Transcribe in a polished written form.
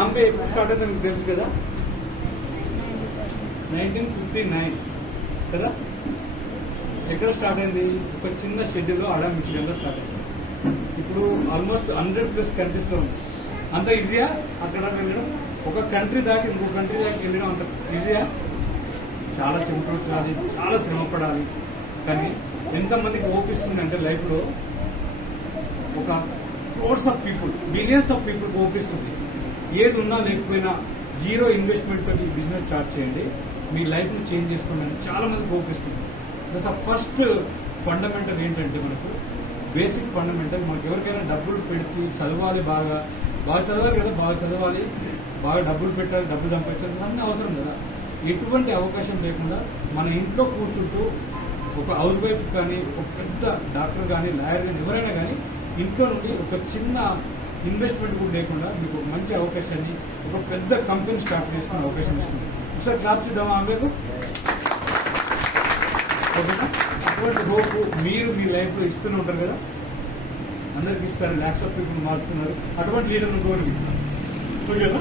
ఆమె ఎప్పుడు స్టార్ట్ అయిందో మీకు తెలుసు కదా, 1959 కదా. ఎక్కడ స్టార్ట్ అయింది? ఒక చిన్న షెడ్యూల్లో ఆడా మిచిగన్లో స్టార్ట్ అయింది. ఇప్పుడు ఆల్మోస్ట్ 100+ కంట్రీస్లో ఉంది. అంత ఈజీయా అక్కడ వెళ్ళడం? ఒక కంట్రీ దాటి ఇంకో కంట్రీ దాటి వెళ్ళడం అంత ఈజీయా? చాలా చెమటొచ్చాలి, చాలా శ్రమ పడాలి. కానీ ఎంతమందికి ఓపిస్తుంది అంటే లైఫ్లో ఒక crores of people, billions of people ఓపిస్తుంది. ఏది ఉన్నా లేకపోయినా జీరో ఇన్వెస్ట్మెంట్ తోటి బిజినెస్ స్టార్ట్ చేయండి, మీ లైఫ్ ని చేంజ్ చేసుకోండి. చాలా మందికి ఓపిస్తుంది. ఫస్ట్ ఫండమెంటల్ ఏంటంటే మనకు బేసిక్ ఫండమెంటల్, మనకు ఎవరికైనా డబ్బులు పెడితే చదవాలి, బాగా చదవాలి కదా, బాగా చదవాలి, బాగా డబ్బులు పెట్టాలి, డబ్బులు సంపాదించాలి, అన్నీ అవసరం కదా. ఎటువంటి అవకాశం లేకుండా మన ఇంట్లో కూర్చుంటూ ఒక హౌస్ వైఫ్ కానీ, ఒక పెద్ద డాక్టర్ కానీ, లాయర్ కానీ, ఎవరైనా కానీ ఇంట్లో నుండి ఒక చిన్న ఇన్వెస్ట్మెంట్ కూడా లేకుండా మీకు ఒక మంచి అవకాశాన్ని, ఒక పెద్ద కంపెనీ స్టార్ట్ చేసుకునే అవకాశం ఇస్తుంది. ఒకసారి క్లాప్ చేద్దామా ఆమెకు? ఓకేనా? అటువంటి హోప్ మీరు మీ లైఫ్ లో ఇస్తూనే ఉంటారు కదా, అందరికి ఇస్తారు, ల్యాక్స్ ఆఫ్ పీపుల్ మారుతున్నారు. అటువంటి లీడర్లు కోరిక ఓకేనా?